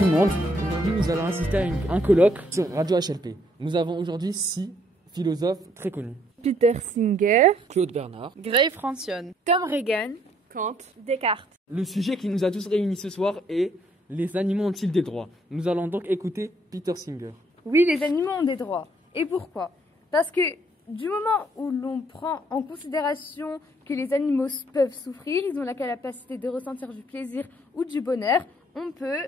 tout le monde. Aujourd'hui, nous allons assister à un colloque sur Radio HLP. Nous avons aujourd'hui 6 philosophes très connus. Peter Singer, Claude Bernard, Gray Francione, Tom Regan, Kant, Descartes. Le sujet qui nous a tous réunis ce soir est « Les animaux ont-ils des droits ?» Nous allons donc écouter Peter Singer. Oui, les animaux ont des droits. Et pourquoi? Parce que du moment où l'on prend en considération que les animaux peuvent souffrir, ils ont la capacité de ressentir du plaisir ou du bonheur, on peut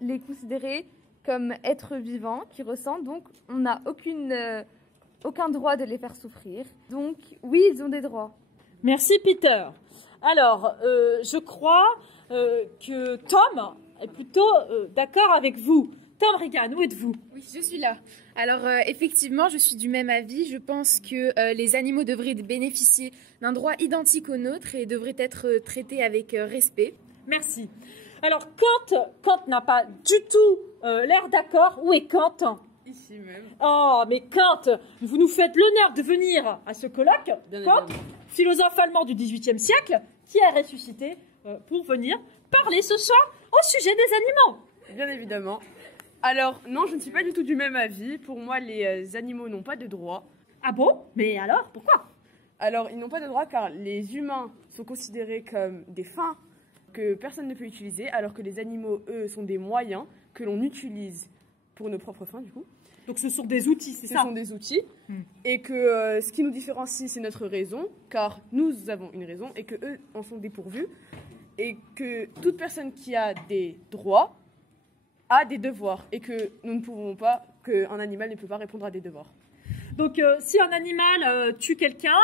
les considérer comme êtres vivants qui ressentent, donc on n'a aucun droit de les faire souffrir. Donc oui, ils ont des droits. Merci Peter. Alors, je crois que Tom est plutôt d'accord avec vous. Tom Regan, où êtes-vous? Oui, je suis là. Alors, effectivement, je suis du même avis. Je pense que les animaux devraient bénéficier d'un droit identique au nôtre et devraient être traités avec respect. Merci. Alors, Kant n'a pas du tout l'air d'accord. Où est Kant? ici même. Oh, mais Kant, vous nous faites l'honneur de venir à ce colloque. Bien Kant, évidemment. philosophe allemand du XVIIIe siècle, qui a ressuscité pour venir parler ce soir au sujet des animaux. Bien évidemment. Alors, non, je ne suis pas du tout du même avis. Pour moi, les animaux n'ont pas de droits. Ah bon? Mais alors, pourquoi? Alors, ils n'ont pas de droits car les humains sont considérés comme des fins que personne ne peut utiliser, alors que les animaux, eux, sont des moyens que l'on utilise pour nos propres fins, du coup. Donc ce sont des outils, c'est ça? Ce sont des outils. Et que ce qui nous différencie, c'est notre raison, car nous avons une raison et que eux en sont dépourvus. Et que toute personne qui a des droits a des devoirs et que nous ne pouvons pas, qu'un animal ne peut pas répondre à des devoirs. Donc si un animal tue quelqu'un,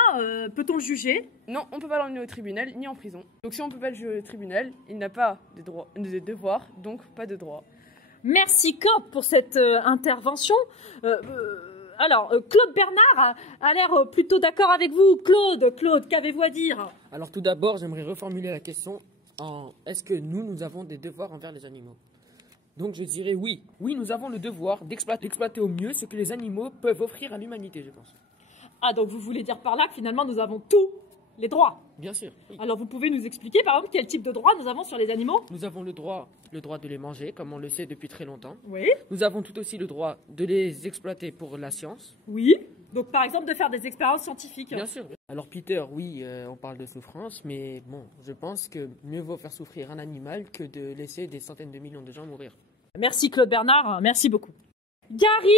peut-on le juger? Non, on ne peut pas l'emmener au tribunal ni en prison. Donc si on ne peut pas le juger au tribunal, il n'a pas de devoirs, donc pas de droits. Merci Kant pour cette intervention. Alors, Claude Bernard a l'air plutôt d'accord avec vous. Claude, qu'avez-vous à dire? Alors tout d'abord, j'aimerais reformuler la question en est-ce que nous avons des devoirs envers les animaux? Donc je dirais oui. Oui, nous avons le devoir d'exploiter au mieux ce que les animaux peuvent offrir à l'humanité, je pense. Ah, donc vous voulez dire par là que finalement nous avons tous les droits? Bien sûr. Oui. Alors vous pouvez nous expliquer par exemple quel type de droits nous avons sur les animaux? Nous avons le droit de les manger, comme on le sait depuis très longtemps. Oui. Nous avons tout aussi le droit de les exploiter pour la science. Oui. Donc par exemple de faire des expériences scientifiques. Bien sûr. Alors Peter, oui, on parle de souffrance, mais bon, je pense que mieux vaut faire souffrir un animal que de laisser des centaines de millions de gens mourir. Merci Claude Bernard, merci beaucoup. Gary,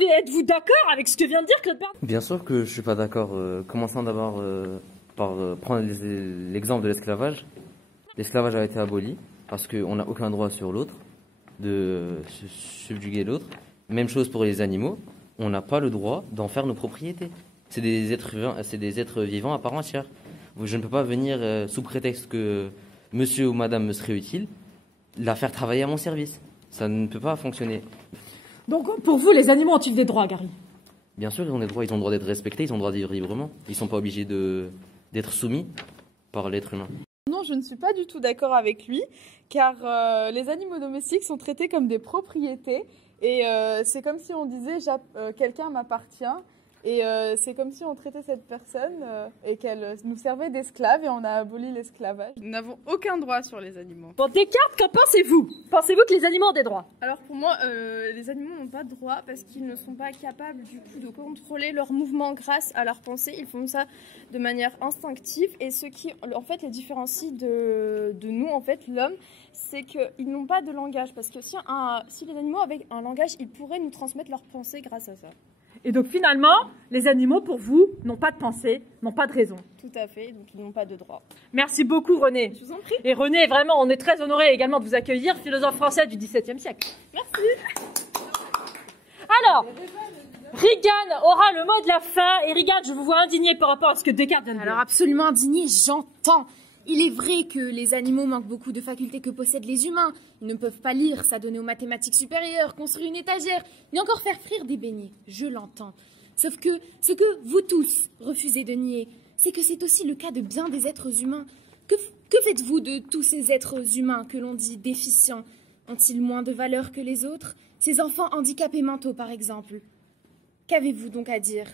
êtes-vous d'accord avec ce que vient de dire Claude Bernard? Bien sûr que je suis pas d'accord. Commençons d'abord par prendre l'exemple de l'esclavage. L'esclavage a été aboli parce qu'on n'a aucun droit sur l'autre, de subjuguer l'autre. Même chose pour les animaux, on n'a pas le droit d'en faire nos propriétés. C'est des êtres vivants à part entière. Je ne peux pas venir, sous prétexte que monsieur ou madame me serait utile, la faire travailler à mon service. Ça ne peut pas fonctionner. Donc pour vous, les animaux ont-ils des droits, Gary? Bien sûr, ils ont des droits, ils ont le droit d'être respectés, ils ont le droit de vivre librement. Ils ne sont pas obligés d'être soumis par l'être humain. Non, je ne suis pas du tout d'accord avec lui, car les animaux domestiques sont traités comme des propriétés. Et c'est comme si on disait quelqu'un m'appartient. Et c'est comme si on traitait cette personne et qu'elle nous servait d'esclave et on a aboli l'esclavage. Nous n'avons aucun droit sur les animaux. Bon, Descartes, qu'en pensez-vous? Pensez-vous que les animaux ont des droits? Alors pour moi, les animaux n'ont pas de droit parce qu'ils ne sont pas capables du coup de contrôler leurs mouvements grâce à leur pensée. Ils font ça de manière instinctive et ce qui en fait les différencie de nous, en fait, l'homme, c'est qu'ils n'ont pas de langage parce que si les animaux avaient un langage, ils pourraient nous transmettre leurs pensées grâce à ça. Et donc finalement, les animaux, pour vous, n'ont pas de pensée, n'ont pas de raison. Tout à fait, donc ils n'ont pas de droit. Merci beaucoup René. Je vous en prie. Et René, vraiment, on est très honoré également de vous accueillir, philosophe français du XVIIe siècle. Merci. Alors, Regan aura le mot de la fin. Et Regan, je vous vois indigné par rapport à ce que Descartes vient de dire. Alors absolument indigné, j'entends. Il est vrai que les animaux manquent beaucoup de facultés que possèdent les humains. Ils ne peuvent pas lire, s'adonner aux mathématiques supérieures, construire une étagère, ni encore faire frire des beignets. Je l'entends. Sauf que ce que vous tous refusez de nier, c'est que c'est aussi le cas de bien des êtres humains. Que faites-vous de tous ces êtres humains que l'on dit déficients? Ont-ils moins de valeur que les autres? Ces enfants handicapés mentaux, par exemple. Qu'avez-vous donc à dire?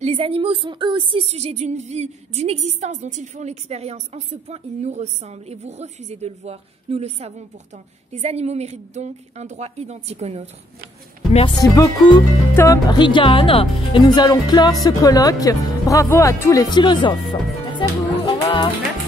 Les animaux sont eux aussi sujets d'une vie, d'une existence dont ils font l'expérience. En ce point, ils nous ressemblent et vous refusez de le voir. Nous le savons pourtant. Les animaux méritent donc un droit identique au nôtre. Merci beaucoup, Tom Regan. Et nous allons clore ce colloque. Bravo à tous les philosophes. Merci à vous. Au revoir. Merci.